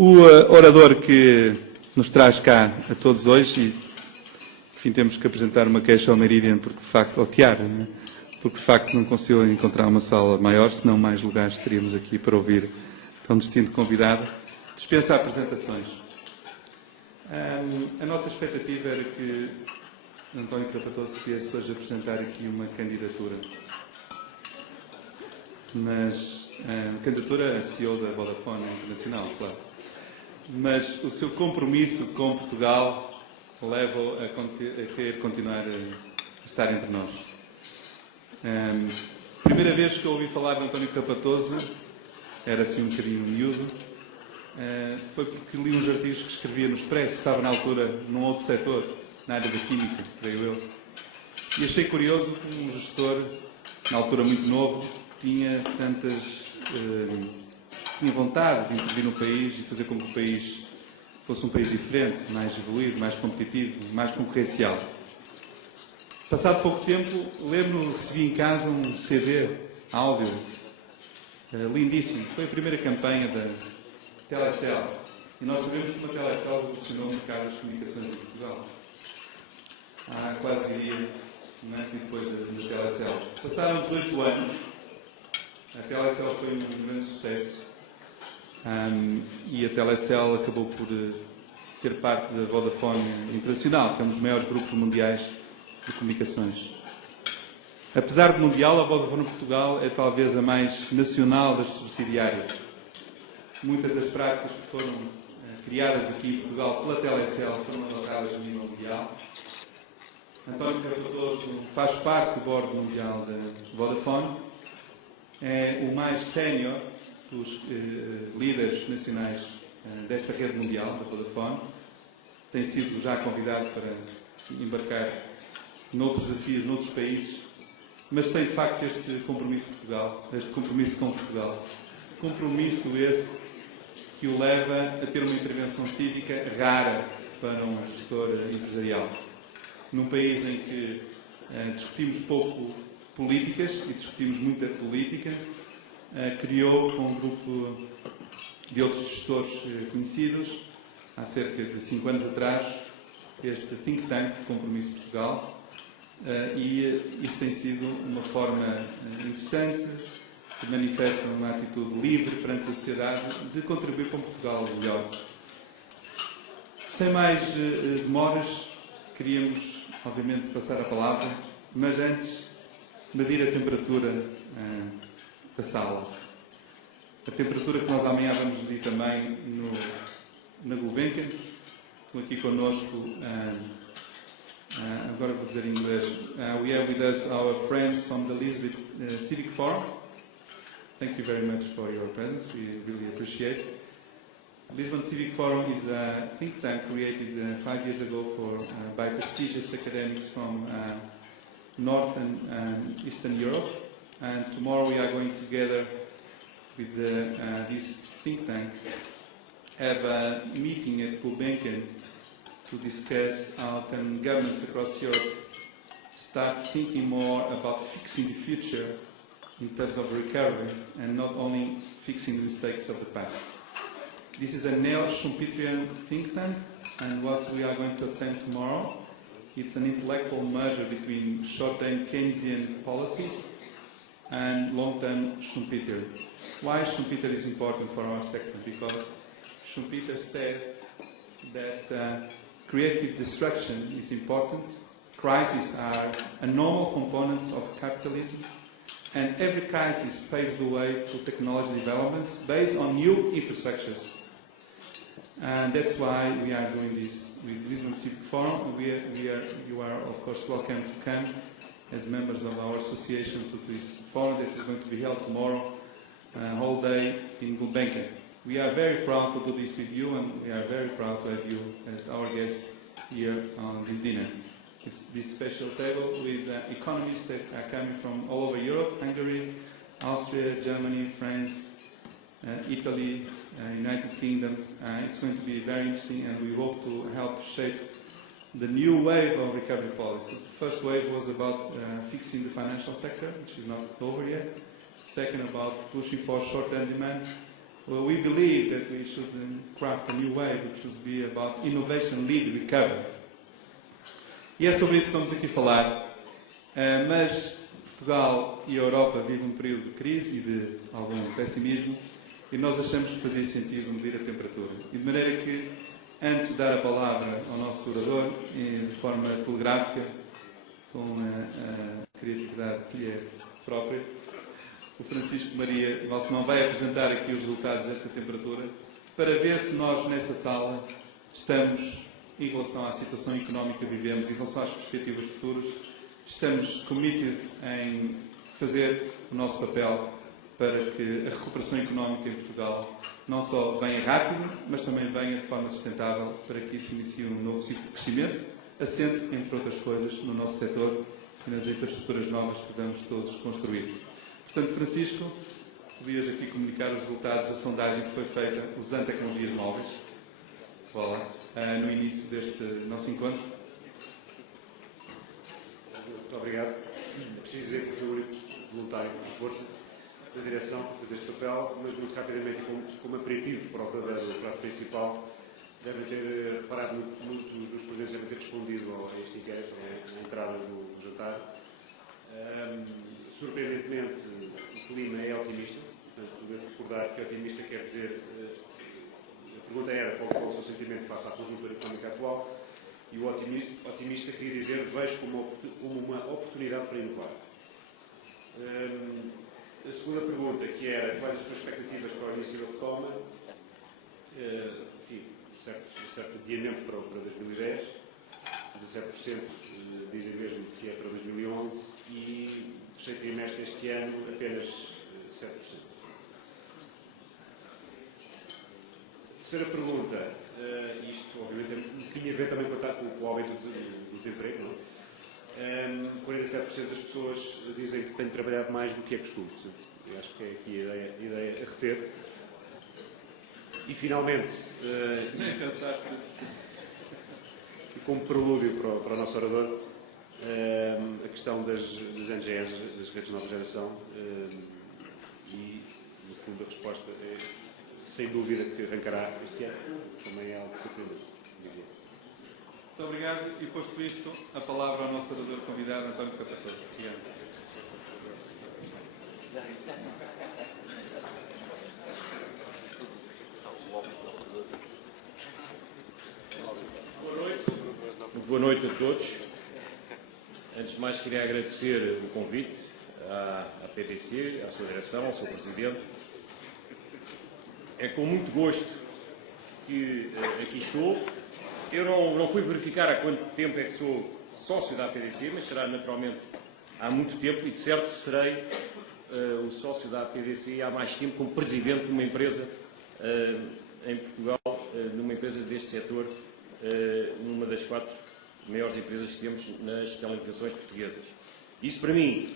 O orador que nos traz cá a todos hoje, e enfim, temos que apresentar uma queixa ao Meridian, porque de facto, ao Tiago, né? Porque de facto não consigo encontrar uma sala maior, senão mais lugares teríamos aqui para ouvir tão distinto convidado. Dispensa apresentações. A nossa expectativa era que António Capatoso viesse hoje apresentar aqui uma candidatura. Mas a candidatura a CEO da Vodafone Internacional, claro. Mas o seu compromisso com Portugal leva-o a querer continuar a estar entre nós. Primeira vez que eu ouvi falar de António Capatoso, era assim um bocadinho miúdo, foi porque li uns artigos que escrevia no Expresso, estava na altura num outro setor, na área da química, creio eu. E achei curioso que um gestor, na altura muito novo, tinha vontade de intervir no país e fazer com que o país fosse um país diferente, mais evoluído, mais competitivo, mais concorrencial. Passado pouco tempo, lembro-me, recebi em casa um CD áudio lindíssimo. Foi a primeira campanha da Telecel. E nós sabemos que a Telecel revolucionou o mercado das comunicações em Portugal. Há quase diria, antes e depois da Telecel. Passaram 18 anos. A Telecel foi um grande sucesso. E a Telecel acabou por ser parte da Vodafone Internacional, que é um dos maiores grupos mundiais de comunicações. Apesar de mundial, a Vodafone Portugal é talvez a mais nacional das subsidiárias. Muitas das práticas que foram criadas aqui em Portugal pela Telecel foram adotadas a nível mundial. António Capatoso faz parte do board mundial da Vodafone, é o mais sénior dos líderes nacionais desta rede mundial, da Vodafone. Tem sido já convidado para embarcar noutros desafios, noutros países, mas tem de facto este compromisso com Portugal. Compromisso esse que o leva a ter uma intervenção cívica rara para um gestor empresarial. Num país em que discutimos pouco políticas e discutimos muita política, criou com um grupo de outros gestores conhecidos, há cerca de 5 anos atrás, este think tank, Compromisso Portugal, e isso tem sido uma forma interessante, que manifesta uma atitude livre perante a sociedade de contribuir com Portugal melhor. Sem mais demoras, queríamos, obviamente, passar a palavra, mas antes, medir a temperatura da sala. A temperatura que nós amanhã vamos medir também na Gulbenkian. Estão aqui connosco, agora vou dizer em inglês, we have with us our friends from the Lisbon Civic Forum. Thank you very much for your presence, we really appreciate it. Lisbon Civic Forum is a think tank created 5 years ago by prestigious academics from North and Eastern Europe. And tomorrow we are going together with this think tank have a meeting at Gulbenkian to discuss how can governments across Europe start thinking more about fixing the future in terms of recovery and not only fixing the mistakes of the past. This is a neo-Schumpeterian think tank, and what we are going to attend tomorrow, it's an intellectual merger between short-term Keynesian policies and long-term Schumpeter. Why Schumpeter is important for our sector? Because Schumpeter said that creative destruction is important, crises are a normal component of capitalism, and every crisis paves the way to technology developments based on new infrastructures. And that's why we are doing this with Lisbon Civic Forum. You are, of course, welcome to come as members of our association to this forum that is going to be held tomorrow, whole day in Gulbenkian. We are very proud to do this with you, and we are very proud to have you as our guests here on this dinner. It's this special table with economists that are coming from all over Europe, Hungary, Austria, Germany, France, Italy, United Kingdom. It's going to be very interesting, and we hope to help shape the new wave of recovery policies. The first wave was about fixing the financial sector, which is not over yet. Second, about pushing for short-term demand. Well, we believe that we should craft a new way, which should be about innovation, lead, recover. E é sobre isso que estamos aqui a falar. Mas Portugal e a Europa vivem um período de crise e de algum pessimismo, e nós achamos que fazia sentido medir a temperatura. E de maneira que, antes de dar a palavra ao nosso orador, de forma telegráfica, com a criatividade que lhe é própria, o Francisco Maria Balsemão vai apresentar aqui os resultados desta temperatura para ver se nós, nesta sala, estamos, em relação à situação económica que vivemos, em relação às perspectivas futuras, estamos committed em fazer o nosso papel para que a recuperação económica em Portugal não só venha rápido, mas também venha de forma sustentável, para que isso inicie um novo ciclo de crescimento, assente, entre outras coisas, no nosso setor e nas infraestruturas novas que vamos todos construir. Portanto, Francisco, podias aqui comunicar os resultados da sondagem que foi feita usando tecnologias móveis, no início deste nosso encontro. Muito obrigado. Preciso dizer que fui o único voluntário de força da direção que fez este papel, mas muito rapidamente, como aperitivo para o verdadeiro prato principal, devem ter reparado, muitos dos presentes devem ter respondido a este inquérito, à entrada do jantar. Surpreendentemente, o clima é otimista. Portanto, devo recordar que otimista quer dizer... A pergunta era qual é o seu sentimento face à conjuntura económica atual, e o otimista queria dizer vejo como uma oportunidade para inovar. A segunda pergunta, que era quais as suas expectativas para o início da retoma, enfim, certo adiamento para 2010, 17% dizem mesmo que é para 2011 e terceiro trimestre este ano apenas 7%. Terceira pergunta, isto obviamente tem um bocadinho a ver também com o aumento do desemprego, não é? 47% das pessoas dizem que têm trabalhado mais do que é costume. Eu acho que é aqui a ideia a reter. E finalmente, como prelúdio para o nosso orador, a questão das NGRs, das redes de nova geração, e no fundo a resposta é sem dúvida que arrancará este ano, também é algo que pretendo dizer. Muito obrigado. E posto isto, a palavra ao nosso orador convidado, António Capatoso. Obrigado. Boa noite. Muito boa noite a todos. Antes de mais, queria agradecer o convite à PDC, à sua direção, ao seu presidente. É com muito gosto que aqui estou. Eu não fui verificar há quanto tempo é que sou sócio da APDC, mas será naturalmente há muito tempo e de certo serei o sócio da APDC há mais tempo como presidente de uma empresa em Portugal, numa empresa deste setor, numa das 4 maiores empresas que temos nas telecomunicações portuguesas. Isso para mim,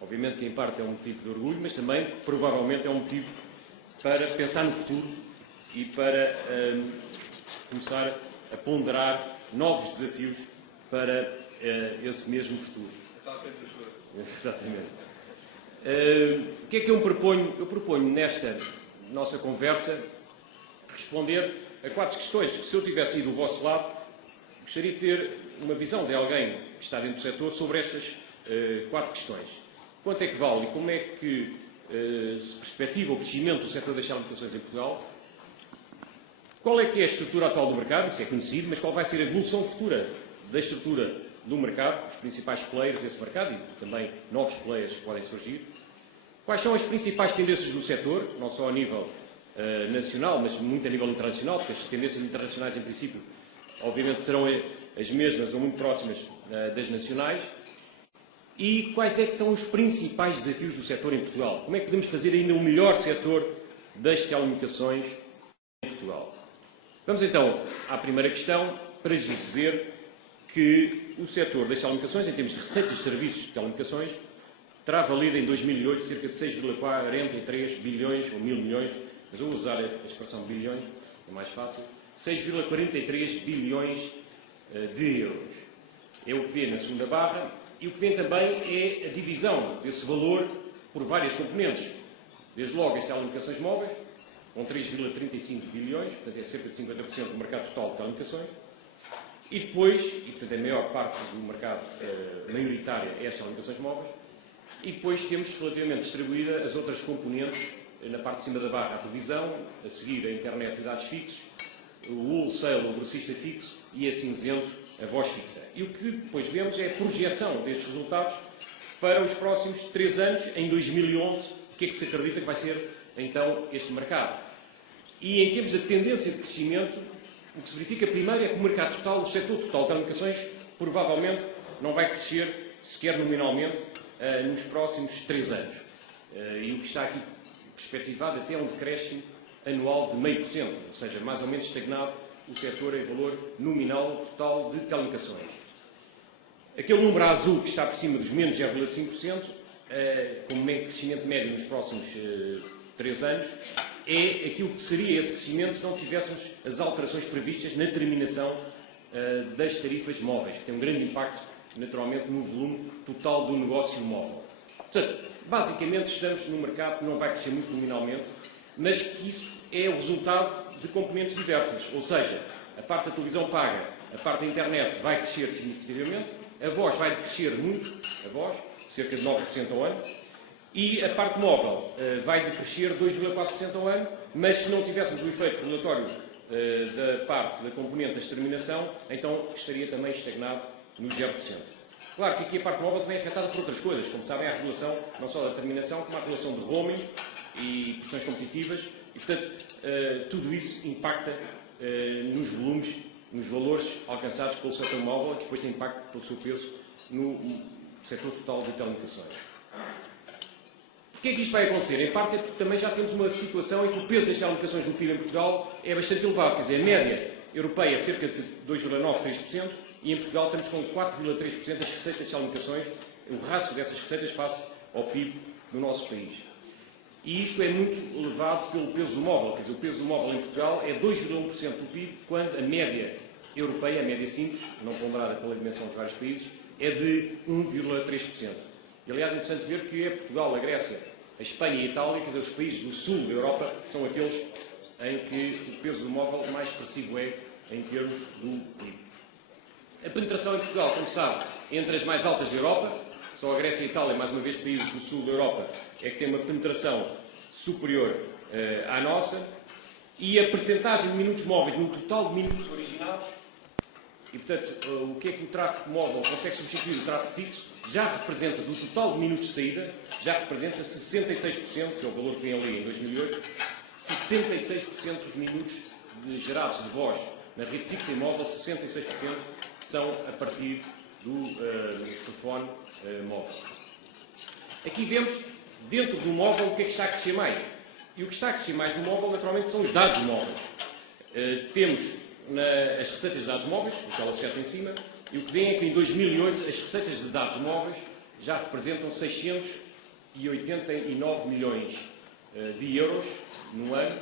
obviamente que em parte é um motivo de orgulho, mas também provavelmente é um motivo para pensar no futuro e para começar a ponderar novos desafios para esse mesmo futuro. Exatamente. O que é que eu me proponho? Eu proponho nesta nossa conversa responder a 4 questões que, se eu tivesse ido do vosso lado, gostaria de ter uma visão de alguém que está dentro do setor sobre estas 4 questões. Quanto é que vale e como é que se perspectiva o crescimento do setor das telecomunicações em Portugal? Qual é que é a estrutura atual do mercado? Isso é conhecido, mas qual vai ser a evolução futura da estrutura do mercado, os principais players desse mercado e também novos players que podem surgir? Quais são as principais tendências do setor, não só a nível nacional, mas muito a nível internacional, porque as tendências internacionais, em princípio, obviamente serão as mesmas ou muito próximas das nacionais. E quais é que são os principais desafios do setor em Portugal? Como é que podemos fazer ainda o melhor setor das telecomunicações em Portugal? Vamos então à primeira questão, para dizer que o setor das telecomunicações, em termos de receitas de serviços de telecomunicações, terá valido em 2008 cerca de 6,43 bilhões, ou 1.000 milhões, mas vou usar a expressão bilhões, é mais fácil, 6,43 bilhões de euros. É o que vê na segunda barra. E o que vem também é a divisão desse valor por várias componentes. Desde logo as telecomunicações móveis, com 3,35 bilhões, portanto é cerca de 50% do mercado total de telecomunicações. E depois, e portanto a maior parte do mercado maioritária é as telecomunicações móveis, e depois temos relativamente distribuída as outras componentes, na parte de cima da barra a televisão, a seguir a internet e dados fixos, o wholesale, o grossista fixo e a cinzento, a voz fixa. E o que depois vemos é a projeção destes resultados para os próximos 3 anos, em 2011, o que é que se acredita que vai ser então este mercado. E em termos de tendência de crescimento, o que se verifica primeiro é que o mercado total, o setor total de telecomunicações, provavelmente não vai crescer sequer nominalmente nos próximos 3 anos. E o que está aqui perspectivado até é um decréscimo anual de 0,5%, ou seja, mais ou menos estagnado o setor em valor nominal total de telecomunicações. Aquele número azul que está por cima dos menos 0,5%, como crescimento médio nos próximos 3 anos, é aquilo que seria esse crescimento se não tivéssemos as alterações previstas na terminação das tarifas móveis, que tem um grande impacto, naturalmente, no volume total do negócio móvel. Portanto, basicamente estamos num mercado que não vai crescer muito nominalmente, mas que isso é o resultado de componentes diversas. Ou seja, a parte da televisão paga, a parte da internet vai crescer significativamente, a voz vai crescer muito, a voz, cerca de 9% ao ano, e a parte móvel vai decrescer 2,4% ao ano, mas se não tivéssemos o efeito regulatório da parte da componente da exterminação, então estaria também estagnado no 0%. Claro que aqui a parte móvel também é afetada por outras coisas, como sabem, há a regulação não só da terminação, como há a regulação de roaming e pressões competitivas, e portanto tudo isso impacta nos volumes, nos valores alcançados pelo setor móvel, que depois tem impacto pelo seu peso no setor total de telecomunicações. Porquê é que isto vai acontecer? Em parte é porque também já temos uma situação em que o peso das telecomunicações no PIB em Portugal é bastante elevado, quer dizer, a média europeia é cerca de 2,9%, 3%, e em Portugal estamos com 4,3% das receitas de telecomunicações, o rácio dessas receitas face ao PIB do nosso país. E isto é muito elevado pelo peso do móvel, quer dizer, o peso do móvel em Portugal é 2,1% do PIB, quando a média europeia, a média simples, não ponderada pela dimensão dos vários países, é de 1,3%. E, aliás, é interessante ver que Portugal, a Grécia, a Espanha e a Itália, quer dizer, os países do sul da Europa, são aqueles em que o peso do móvel mais expressivo é em termos do PIB. A penetração em Portugal, como sabe, é entre as mais altas da Europa. Só a Grécia e a Itália, mais uma vez países do sul da Europa, é que têm uma penetração superior à nossa. E a percentagem de minutos móveis no total de minutos originados, e portanto, o que é que o tráfego móvel consegue substituir o tráfego fixo, já representa, do total de minutos de saída, já representa 66%, que é o valor que vem ali em 2008, 66% dos minutos gerados de voz na rede fixa e móvel, 66% são a partir do telefone móvel. Aqui vemos, dentro do móvel, o que é que está a crescer mais. E o que está a crescer mais no móvel, naturalmente, são os dados móveis. Temos as receitas de dados móveis, aquela seta em cima, e o que vem é que em 2008 as receitas de dados móveis já representam 689 milhões de euros no ano,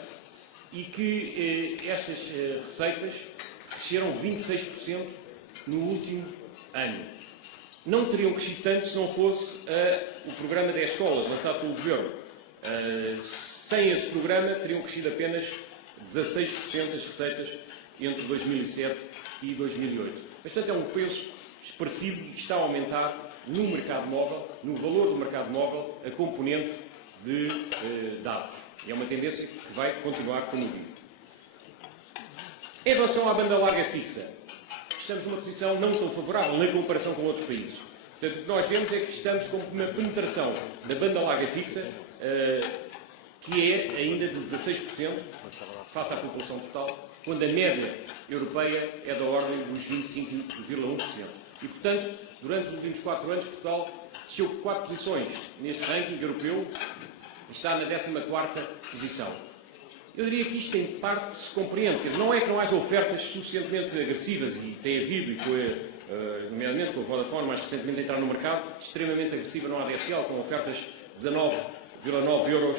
e que estas receitas cresceram 26% no último ano. Não teriam crescido tanto se não fosse o programa 10 escolas, lançado pelo Governo. Sem esse programa, teriam crescido apenas 16% das receitas entre 2007 e 2008. Mas, portanto, é um peso expressivo que está a aumentar no mercado móvel, no valor do mercado móvel, a componente de dados. E é uma tendência que vai continuar como digo. Em relação à banda larga fixa, estamos numa posição não tão favorável na comparação com outros países. Portanto, o que nós vemos é que estamos com uma penetração da banda larga fixa que é ainda de 16% face à população total, quando a média europeia é da ordem dos 25,1%. E, portanto, durante os últimos 4 anos, Portugal desceu 4 posições neste ranking europeu e está na 14ª posição. Eu diria que isto, em parte, se compreende. Quer dizer, não é que não haja ofertas suficientemente agressivas, e tem havido, e nomeadamente com a Vodafone, mais recentemente a entrar no mercado, extremamente agressiva no ADSL, com ofertas de 19,9 euros,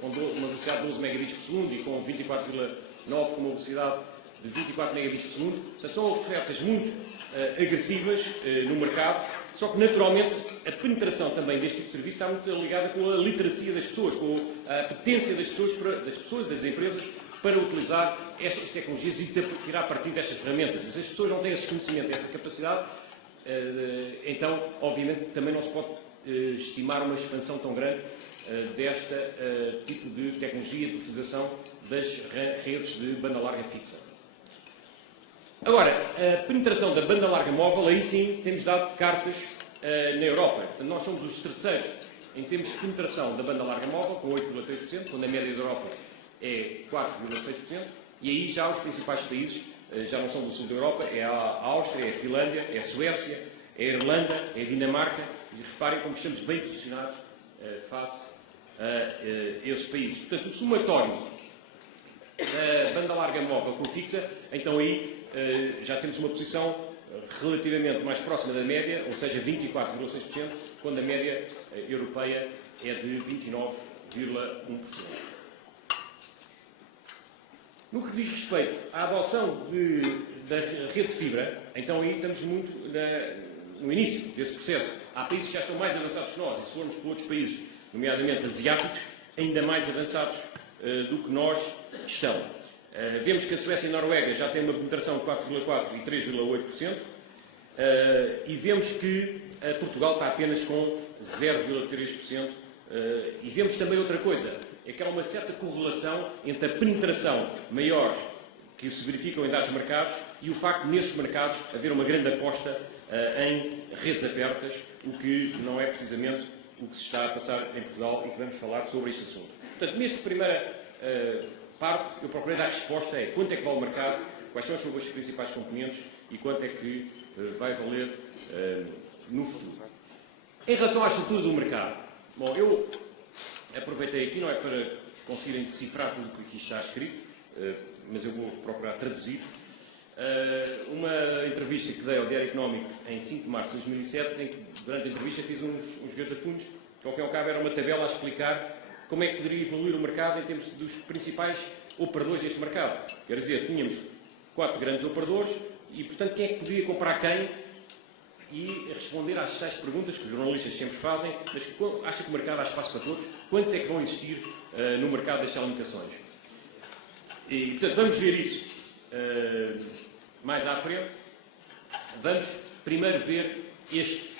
com uma velocidade de 12 megabits por segundo e com 24,9 com uma velocidade de 24 megabits por segundo. Portanto, são ofertas muito agressivas no mercado, Só que, naturalmente, a penetração também deste tipo de serviço está muito ligada com a literacia das pessoas, com a apetência das pessoas, das empresas, para utilizar estas tecnologias e tirar partido destas ferramentas. E se as pessoas não têm esses conhecimentos, essa capacidade, então, obviamente, também não se pode estimar uma expansão tão grande deste tipo de tecnologia de utilização das redes de banda larga fixa. Agora, a penetração da banda larga móvel, aí sim temos dado cartas na Europa. Portanto, nós somos os terceiros em termos de penetração da banda larga móvel, com 8,3%, quando a média da Europa é 4,6%, e aí já os principais países já não são do sul da Europa, é a Áustria, é a Finlândia, é a Suécia, é a Irlanda, é a Dinamarca, e reparem como estamos bem posicionados face a esses países. Portanto, o somatório da banda larga móvel com fixa, então aí já temos uma posição relativamente mais próxima da média, ou seja, 24,6%, quando a média europeia é de 29,1%. No que diz respeito à adoção da rede de fibra, então aí estamos muito no início desse processo. Há países que já estão mais avançados que nós, e se formos para outros países, nomeadamente asiáticos, ainda mais avançados do que nós estamos. Vemos que a Suécia e a Noruega já têm uma penetração de 4,4% e 3,8%, e vemos que Portugal está apenas com 0,3%, e vemos também outra coisa, é que há uma certa correlação entre a penetração maior que se verificam em dados mercados e o facto de, nesses mercados, haver uma grande aposta em redes abertas, o que não é precisamente o que se está a passar em Portugal e que vamos falar sobre este assunto. Portanto, nesta primeira parte, eu procurei dar resposta a quanto é que vale o mercado, quais são as suas principais componentes e quanto é que vai valer no futuro. Em relação à estrutura do mercado, bom, eu aproveitei aqui, não é para conseguirem decifrar tudo o que aqui está escrito, mas eu vou procurar traduzir, uma entrevista que dei ao Diário Económico em 5 de março de 2007, em que durante a entrevista fiz uns gratafunhos, que ao fim e ao cabo era uma tabela a explicar como é que poderia evoluir o mercado em termos dos principais operadores deste mercado. Quer dizer, tínhamos 4 grandes operadores e, portanto, quem é que podia comprar quem e responder às tais perguntas que os jornalistas sempre fazem, mas acha que o mercado há espaço para todos? Quantos é que vão existir no mercado das telecomunicações? E, portanto, vamos ver isso mais à frente. Vamos primeiro ver este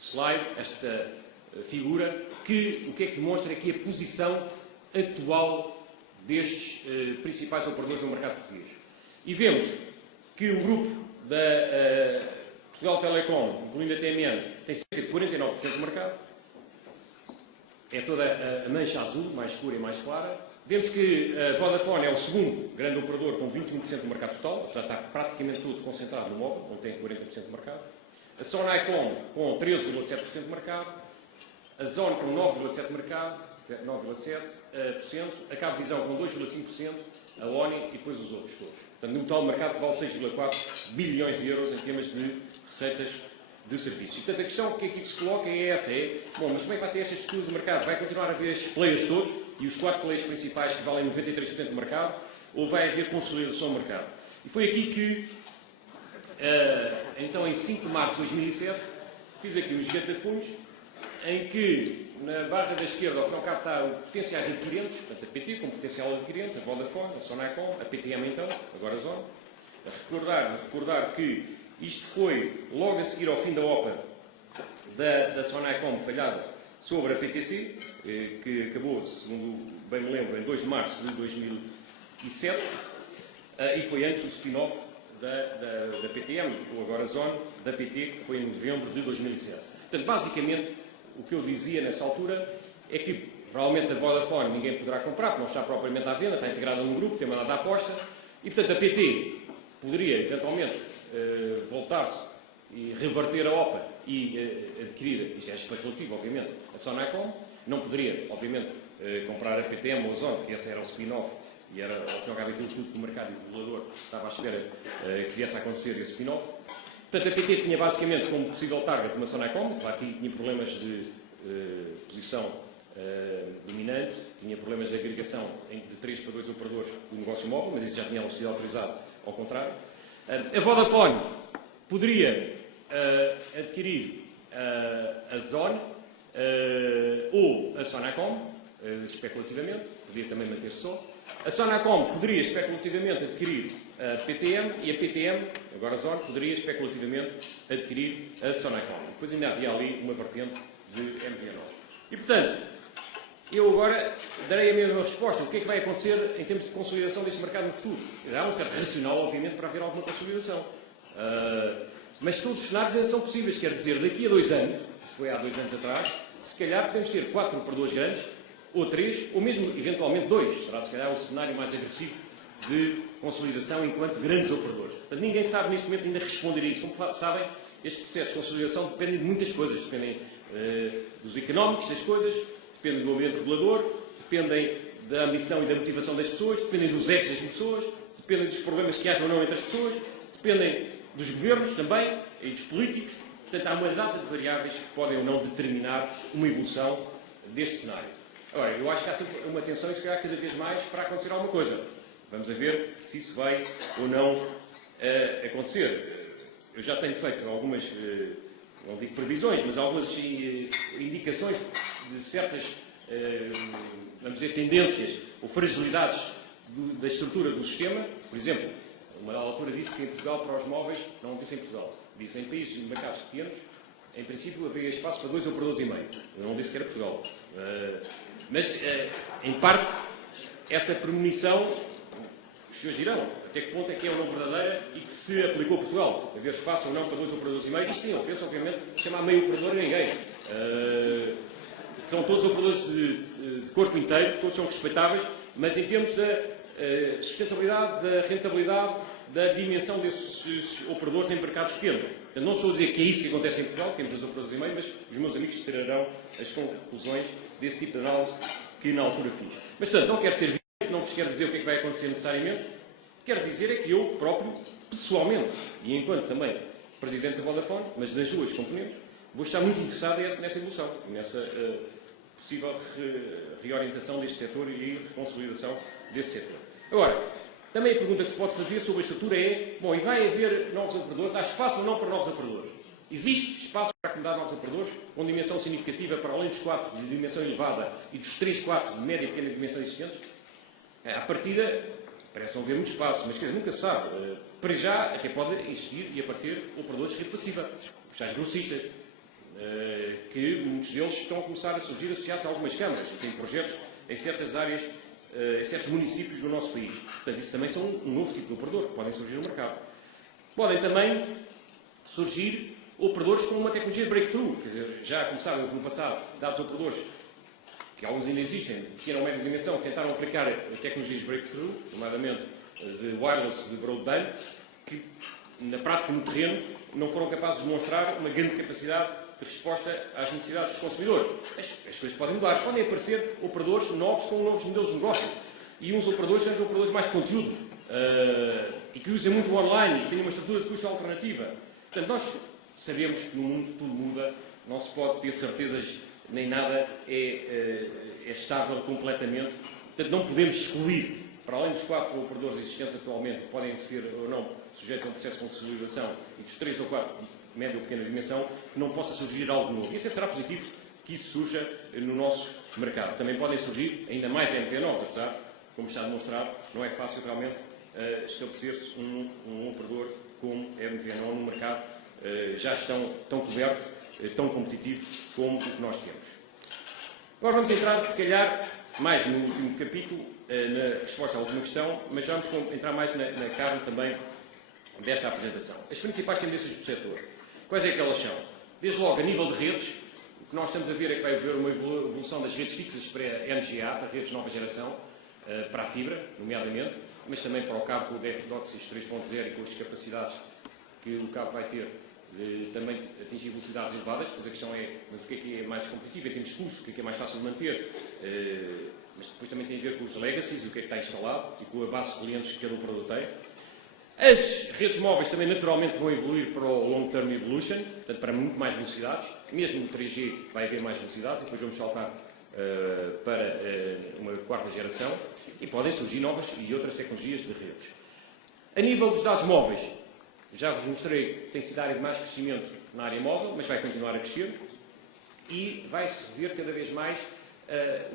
slide, esta figura, que o que é que demonstra aqui a posição atual destes principais operadores no mercado português. E vemos que o grupo da Portugal Telecom, incluindo a TMN, tem cerca de 49% do mercado. É toda a mancha azul, mais escura e mais clara. Vemos que a Vodafone é o segundo grande operador com 21% do mercado total, portanto está praticamente tudo concentrado no móvel, onde tem 40% do mercado. A Sonaicom com 13,7% do mercado. A Zone com 9,7% do mercado, 9,7%. A Cabvisão com 2,5%. A ONI e depois os outros todos. Portanto, no total o mercado vale 6,4 bilhões de euros em termos de receitas de serviços. E, portanto, a questão que aqui se coloca é essa, bom, mas como é que vai ser esta estrutura do mercado? Vai continuar a haver estes players todos, e os 4 players principais que valem 93% do mercado, ou vai haver consolidação do mercado? E foi aqui que, então, em 5 de março de 2007, fiz aqui uns gatafunhos, em que, na barra da esquerda, ao fim e ao cabo, está o potenciais adquirentes, portanto, a PT como potencial adquirente, a Vodafone, a Sonaicom, a PTM então, agora a Zone. A recordar que isto foi logo a seguir ao fim da OPA da Sonaicom falhada sobre a PTC, que acabou, segundo bem me lembro, em 2 de março de 2007, e foi antes do spin-off da PTM, ou agora a Zone, da PT, que foi em novembro de 2007. Portanto, basicamente, o que eu dizia nessa altura é que, provavelmente, a Vodafone ninguém poderá comprar, porque não está propriamente à venda, está integrada num grupo, tem mandado a aposta, e, portanto, a PT poderia, eventualmente, voltar-se e reverter a OPA e adquirir, isto é especulativo, obviamente, a Sonaicom, não poderia, obviamente, comprar a PTM ou a Zone, que esse era o spin-off, e era, ao fim e ao cabo, aquilo tudo que o mercado e o regulador estava à espera que viesse a acontecer esse spin-off. Portanto, a PT tinha basicamente como possível target uma Sonaicom, claro que tinha problemas de posição dominante, tinha problemas de agregação de 3 para 2 operadores do negócio móvel, mas isso já tinha sido autorizado ao contrário. A Vodafone poderia adquirir a Zone ou a Sonacom, especulativamente, podia também manter-se só. A Sonacom poderia especulativamente adquirir a PTM e a PTM, agora a Zone, poderia especulativamente adquirir a Sonacom. Depois ainda havia ali uma vertente de MVNO. E, portanto, eu agora darei a mesma resposta. O que é que vai acontecer em termos de consolidação deste mercado no futuro? Há um certo racional, obviamente, para haver alguma consolidação. Mas todos os cenários ainda são possíveis. Quer dizer, daqui a 2 anos, foi há 2 anos atrás, se calhar podemos ter 4 operadores grandes, ou 3, ou mesmo, eventualmente, 2. Será, se calhar, o cenário mais agressivo de consolidação enquanto grandes operadores. Portanto, ninguém sabe, neste momento, ainda responder a isso. Como sabem, estes processos de consolidação dependem de muitas coisas. Dependem dos económicos das coisas, dependem do ambiente regulador, dependem da ambição e da motivação das pessoas, dependem dos egos das pessoas, dependem dos problemas que haja ou não entre as pessoas, dependem dos governos também e dos políticos. Portanto, há uma data de variáveis que podem ou não determinar uma evolução deste cenário. Agora, eu acho que há sempre uma tensão e se calhar cada vez mais para acontecer alguma coisa. Vamos a ver se isso vai ou não acontecer. Eu já tenho feito algumas, não digo previsões, mas algumas indicações de certas, vamos dizer, tendências ou fragilidades da estrutura do sistema. Por exemplo, uma altura disse que em Portugal, para os móveis, não disse em Portugal, disse em países de mercados pequenos, em princípio havia espaço para 2 operadores e meio. Eu não disse que era Portugal. Mas, em parte, essa premonição, os senhores dirão até que ponto é que é ou não verdadeira e que se aplicou a Portugal. Haver espaço ou não para 2 operadores e meio. Isto sim, ofensa, obviamente, chamar meio operador a ninguém. São todos operadores de corpo inteiro, todos são respeitáveis, mas em termos da sustentabilidade, da rentabilidade, da dimensão desses operadores em mercados pequenos. Eu não estou a dizer que é isso que acontece em Portugal, temos 2 operadores e meio, mas os meus amigos tirarão as conclusões desse tipo de análise que na altura fiz. Mas, portanto, não quero ser vítima, não vos quero dizer o que é que vai acontecer necessariamente. Quero dizer é que eu próprio, pessoalmente, e enquanto também Presidente da Vodafone, mas das 2 componentes, vou estar muito interessado nessa evolução, nessa possível reorientação deste setor e consolidação desse setor. Agora, também a pergunta que se pode fazer sobre a estrutura é, bom, e vai haver novos operadores? Há espaço ou não para novos operadores? Existe espaço para a comunidade de novos operadores, com dimensão significativa para além dos 4 de dimensão elevada e dos 3, 4 de média e pequena dimensão existentes? À partida, parece não haver muito espaço, mas quer dizer, nunca se sabe. Para já, até pode existir e aparecer operadores de rede passiva, os tais grossistas, que muitos deles estão a começar a surgir associados a algumas câmaras e têm projetos em certas áreas, em certos municípios do nosso país. Portanto, isso também são um novo tipo de operador que podem surgir no mercado. Podem também surgir operadores com uma tecnologia de breakthrough, quer dizer, já começaram no passado, dados operadores, que alguns ainda existem, de pequena ou média dimensão, que tentaram aplicar tecnologias de breakthrough, nomeadamente de wireless, de broadband, que na prática, no terreno, não foram capazes de demonstrar uma grande capacidade de resposta às necessidades dos consumidores. As coisas podem mudar. Podem aparecer operadores novos com novos modelos de negócio. E uns operadores são os operadores mais de conteúdo e que usam muito o online e têm uma estrutura de custo alternativa. Portanto, nós sabemos que no mundo tudo muda, não se pode ter certezas, nem nada é estável completamente. Portanto, não podemos excluir, para além dos 4 operadores existentes atualmente, que podem ser ou não sujeitos a um processo de consolidação, e dos 3 ou 4 de média ou pequena dimensão, que não possa surgir algo novo. E até será positivo que isso surja no nosso mercado. Também podem surgir ainda mais MVNOs, apesar, como está demonstrado, não é fácil realmente estabelecer-se um operador como MVNO no mercado já estão tão coberto, tão competitivo como o que nós temos. Agora vamos entrar, se calhar, mais no último capítulo, na resposta à última questão, mas vamos entrar mais na carne também desta apresentação. As principais tendências do setor. Quais é que elas são? Desde logo, a nível de redes, o que nós estamos a ver é que vai haver uma evolução das redes fixas para a NGA, para redes de nova geração, para a fibra, nomeadamente, mas também para o cabo com o DOCSIS 3.0 e com as capacidades que o cabo vai ter de também atingir velocidades elevadas. Mas a questão é, mas o que é mais competitivo em termos de custo, o que é mais fácil de manter? Mas depois também tem a ver com os legacies, o que é que está instalado e com a base de clientes que cada operador tem. As redes móveis também naturalmente vão evoluir para o Long Term Evolution, portanto para muito mais velocidades. Mesmo no 3G vai haver mais velocidades e depois vamos saltar para uma 4ª geração e podem surgir novas e outras tecnologias de redes. A nível dos dados móveis, Já vos mostrei que tem sido a área de mais crescimento na área móvel, mas vai continuar a crescer e vai-se ver cada vez mais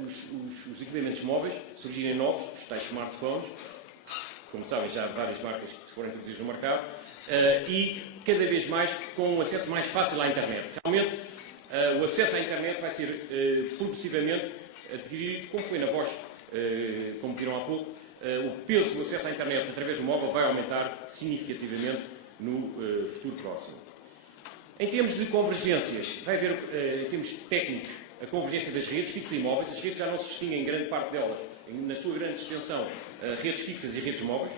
os equipamentos móveis surgirem novos, os tais smartphones, como sabem, já há várias marcas que foram introduzidas no mercado, e cada vez mais com um acesso mais fácil à internet. Realmente, o acesso à internet vai ser progressivamente adquirido, como foi na voz, como viram há pouco, o peso do acesso à internet através do móvel vai aumentar significativamente no futuro próximo. Em termos de convergências, vai haver, em termos técnicos, a convergência das redes fixas e móveis. As redes já não se distinguem, em grande parte delas, na sua grande extensão, redes fixas e redes móveis.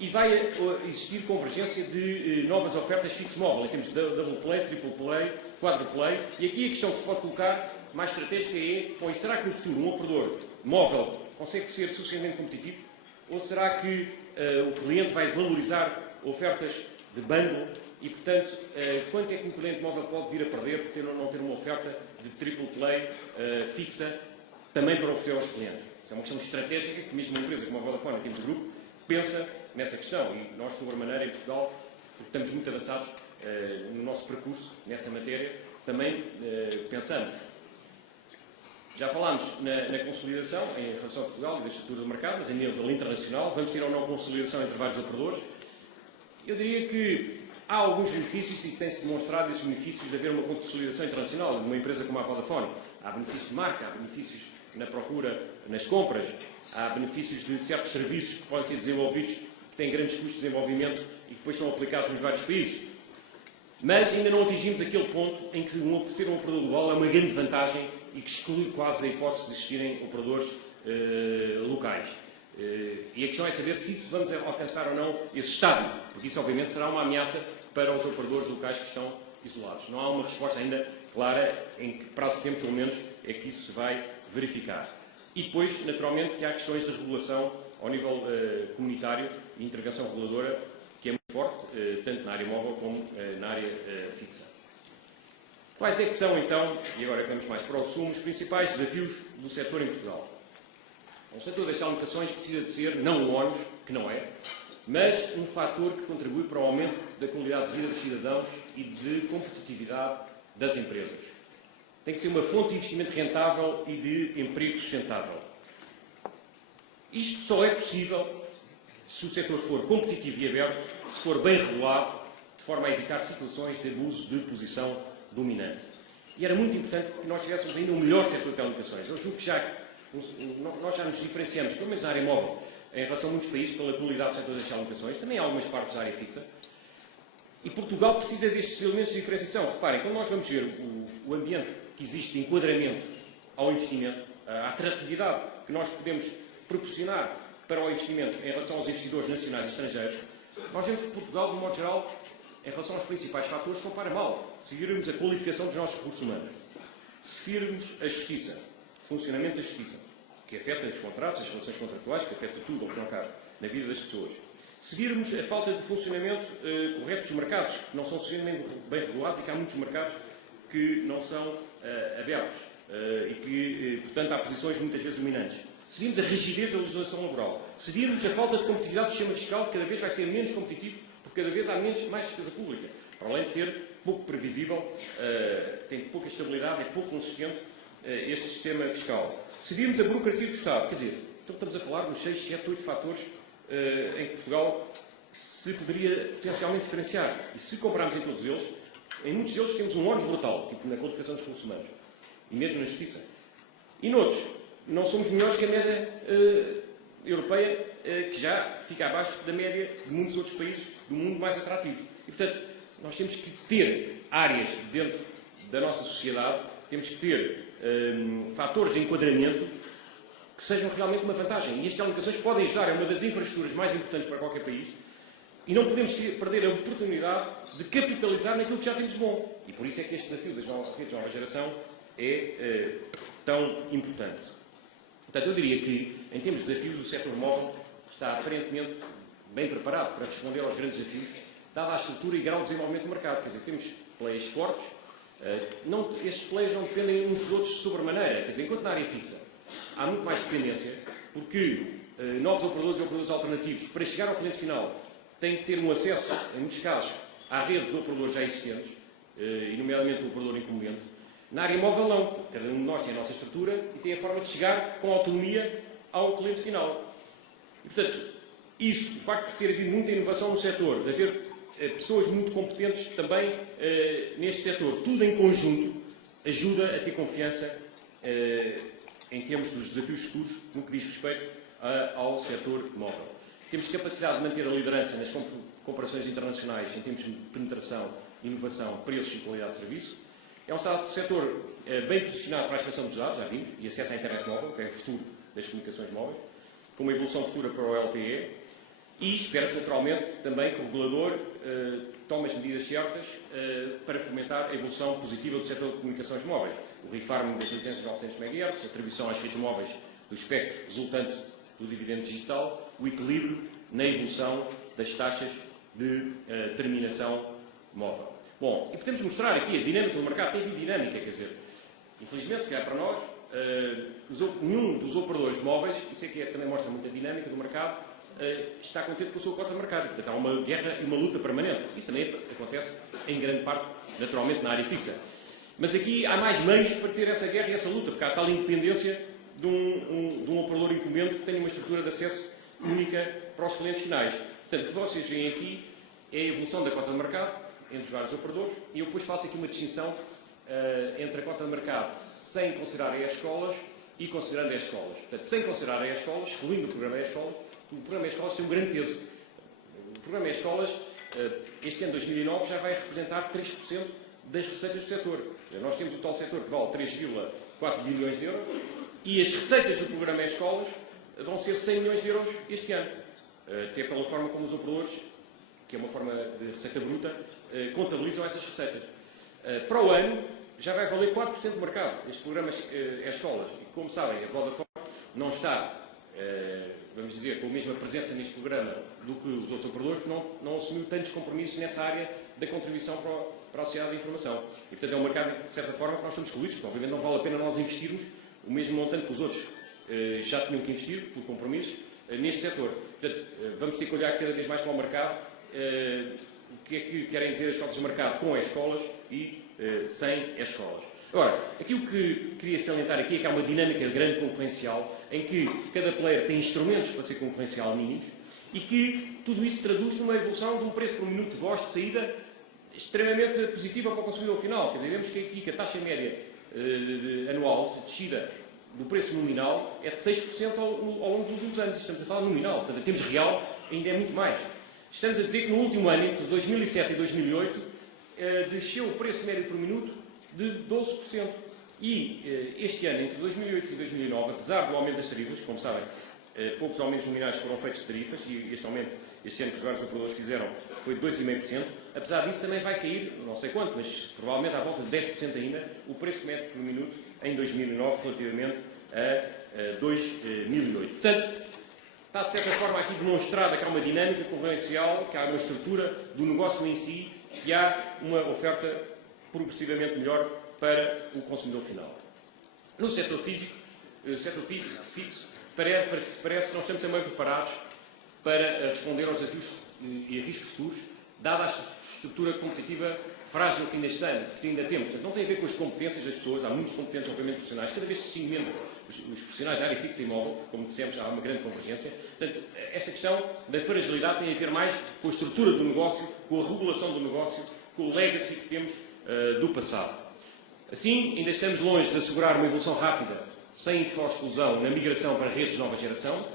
E vai existir convergência de novas ofertas fixo-móvel, em termos de double play, triple play, quadruplay. E aqui a questão que se pode colocar mais estratégica é, pois, será que no futuro um operador móvel consegue ser suficientemente competitivo? Ou será que o cliente vai valorizar ofertas de bundle e, portanto, quanto é que um cliente móvel pode vir a perder por não ter uma oferta de triple play fixa também para oferecer aos clientes? Isso é uma questão estratégica que mesmo uma empresa como a Vodafone, em termos de grupo, pensa nessa questão. E nós, de sobremaneira, em Portugal, porque estamos muito avançados no nosso percurso nessa matéria, também pensamos. Já falámos na consolidação em relação a Portugal e da estrutura do mercado, mas a nível internacional, vamos ter ou não consolidação entre vários operadores. Eu diria que há alguns benefícios e tem-se demonstrado esses benefícios de haver uma consolidação internacional de uma empresa como a Vodafone. Há benefícios de marca, há benefícios na procura, nas compras, há benefícios de certos serviços que podem ser desenvolvidos, que têm grandes custos de desenvolvimento e que depois são aplicados nos vários países. Mas ainda não atingimos aquele ponto em que ser um operador global é uma grande vantagem e que exclui quase a hipótese de existirem operadores locais. E a questão é saber se isso vamos alcançar ou não esse estádio, porque isso obviamente será uma ameaça para os operadores locais que estão isolados. Não há uma resposta ainda clara em que prazo de tempo, pelo menos, é que isso se vai verificar. E depois, naturalmente, que há questões de regulação ao nível comunitário e intervenção reguladora que é muito forte, tanto na área móvel como na área fixa. Quais é que são, então, e agora que vamos mais para o sumo, os principais desafios do setor em Portugal? O setor das telecomunicações precisa de ser, não um ónus, que não é, mas um fator que contribui para o aumento da qualidade de vida dos cidadãos e de competitividade das empresas. Tem que ser uma fonte de investimento rentável e de emprego sustentável. Isto só é possível se o setor for competitivo e aberto, se for bem regulado, de forma a evitar situações de abuso de posição dominante. E era muito importante que nós tivéssemos ainda um melhor setor de telecomunicações. Eu julgo que nós já nos diferenciamos, pelo menos na área móvel, em relação a muitos países, pela qualidade do setor das telecomunicações, também há algumas partes da área fixa. E Portugal precisa destes elementos de diferenciação. Reparem, quando nós vamos ver o ambiente que existe de enquadramento ao investimento, a atratividade que nós podemos proporcionar para o investimento em relação aos investidores nacionais e estrangeiros, nós vemos que Portugal, de modo geral, em relação aos principais fatores, compara mal. Se virmos a qualificação dos nossos recursos humanos, se virmos a justiça, o funcionamento da justiça, que afeta os contratos, as relações contratuais, que afeta tudo, ao fim e ao cabo, na vida das pessoas. Se virmos a falta de funcionamento correto dos mercados, que não são suficientemente bem regulados e que há muitos mercados que não são abertos e que, portanto, há posições muitas vezes dominantes. Se virmos a rigidez da legislação laboral, se virmos a falta de competitividade do sistema fiscal, que cada vez vai ser menos competitivo, porque cada vez há mais despesa pública, para além de ser pouco previsível, tem pouca estabilidade, é pouco consistente este sistema fiscal. Se virmos a burocracia do Estado, quer dizer, então estamos a falar nos 6, 7, 8 fatores em que Portugal se poderia potencialmente diferenciar. E se compararmos em todos eles, em muitos deles temos um ónus brutal, tipo na qualificação dos recursos humanos, e mesmo na justiça. E noutros, não somos melhores que a média europeia, que já fica abaixo da média de muitos outros países do mundo mais atrativos. E, portanto, nós temos que ter áreas dentro da nossa sociedade, temos que ter fatores de enquadramento que sejam realmente uma vantagem. E as telecomunicações podem ajudar, é uma das infraestruturas mais importantes para qualquer país, e não podemos perder a oportunidade de capitalizar naquilo que já temos de bom. E por isso é que este desafio das redes de nova geração é tão importante. Portanto, eu diria que, em termos de desafios, o setor móvel está aparentemente bem preparado para responder aos grandes desafios, dada a estrutura e grau de desenvolvimento do mercado. Quer dizer, temos players fortes, estes players não dependem uns dos outros de sobremaneira. Quer dizer, enquanto na área fixa há muito mais dependência, porque novos operadores e operadores alternativos, para chegar ao cliente final, tem que ter um acesso, em muitos casos, à rede de operadores já existentes, e nomeadamente o operador incumbente. Na área móvel não. Cada um de nós tem a nossa estrutura e tem a forma de chegar com autonomia ao cliente final. E, portanto, isso, o facto de ter havido muita inovação no setor, de haver pessoas muito competentes também neste setor, tudo em conjunto, ajuda a ter confiança em termos dos desafios futuros no que diz respeito ao setor móvel. Temos capacidade de manter a liderança nas comparações internacionais em termos de penetração, inovação, preços e qualidade de serviço. É um setor bem posicionado para a expansão dos dados, já vimos, e acesso à internet móvel, que é o futuro das comunicações móveis, com uma evolução futura para o LTE, e espera-se naturalmente também que o regulador tome as medidas certas para fomentar a evolução positiva do setor de comunicações móveis. O refarming das licenças de 900 MHz, a atribuição às redes móveis do espectro resultante do dividendo digital, o equilíbrio na evolução das taxas de terminação móvel. Bom, e podemos mostrar aqui a dinâmica do mercado. Tem havido dinâmica, quer dizer, infelizmente, se calhar para nós, nenhum dos operadores móveis, isso é que também mostra muita dinâmica do mercado, está contente com a sua cota de mercado. Portanto, há uma guerra e uma luta permanente. Isso também acontece, em grande parte, naturalmente, na área fixa. Mas aqui há mais meios para ter essa guerra e essa luta, porque há tal independência de um operador incumbente que tem uma estrutura de acesso única para os clientes finais. Portanto, o que vocês veem aqui é a evolução da cota de mercado entre os vários operadores, e eu depois faço aqui uma distinção entre a cota de mercado sem considerar as escolas e considerando as escolas. Portanto, sem considerar as escolas, excluindo o programa as escolas, o programa as escolas tem um grande peso. O programa as escolas, este ano 2009, já vai representar 3% das receitas do setor. Nós temos o tal setor que vale 3,4 bilhões de euros e as receitas do programa as escolas vão ser 100 milhões de euros este ano. Até pela forma como os operadores, que é uma forma de receita bruta, contabilizam essas receitas. Para o ano, já vai valer 4% do mercado, este programa é escolas. E, como sabem, a Vodafone não está, vamos dizer, com a mesma presença neste programa do que os outros operadores, porque não assumiu tantos compromissos nessa área da contribuição para a sociedade de informação. E, portanto, é um mercado, de certa forma, que nós estamos excluídos, porque, obviamente, não vale a pena nós investirmos o mesmo montante que os outros já tinham que investir, por compromissos, neste setor. Portanto, vamos ter que olhar cada vez mais para o mercado, o que é que querem dizer as cotas de mercado com as escolas e sem as escolas. Agora, aqui o que queria salientar aqui é que há uma dinâmica grande concorrencial em que cada player tem instrumentos para ser concorrencial mínimos e que tudo isso se traduz numa evolução de um preço por minuto de voz de saída extremamente positiva para o consumidor final. Quer dizer, vemos que aqui que a taxa média anual de descida do preço nominal é de 6% ao longo dos últimos anos. Estamos a falar nominal. Portanto, em termos real, ainda é muito mais. Estamos a dizer que no último ano, entre 2007 e 2008, desceu o preço médio por minuto de 12%. E este ano, entre 2008 e 2009, apesar do aumento das tarifas, como sabem, poucos aumentos nominais foram feitos de tarifas, e este aumento, este ano que os vários operadores fizeram, foi de 2,5%. Apesar disso, também vai cair, não sei quanto, mas provavelmente à volta de 10% ainda, o preço médio por minuto em 2009, relativamente a 2008. Portanto, está de certa forma aqui demonstrada que há uma dinâmica concorrencial, que há uma estrutura do negócio em si, que há uma oferta progressivamente melhor para o consumidor final. No setor físico, fixo, parece que nós estamos também preparados para responder aos desafios e riscos futuros, dada a estrutura competitiva frágil que ainda temos. Portanto, não tem a ver com as competências das pessoas, há muitos competentes, obviamente, profissionais, cada vez se distingue menos os profissionais da área fixa e móvel, como dissemos, há uma grande convergência. Portanto, esta questão da fragilidade tem a ver mais com a estrutura do negócio, com a regulação do negócio, com o legacy que temos do passado. Assim, ainda estamos longe de assegurar uma evolução rápida, sem exclusão, na migração para redes de nova geração.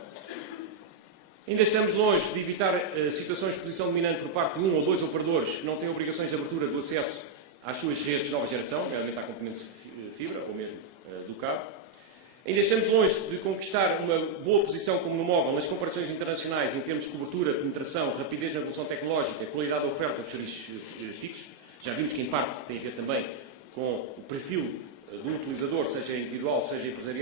Ainda estamos longe de evitar situações de posição dominante por parte de um ou dois operadores que não têm obrigações de abertura do acesso às suas redes de nova geração, nomeadamente à componente fibra, ou mesmo do cabo. Ainda estamos longe de conquistar uma boa posição como no móvel nas comparações internacionais em termos de cobertura, penetração, rapidez na evolução tecnológica, qualidade da oferta dos serviços fixos. Já vimos que, em parte, tem a ver também com o perfil do utilizador, seja individual, seja empresarial.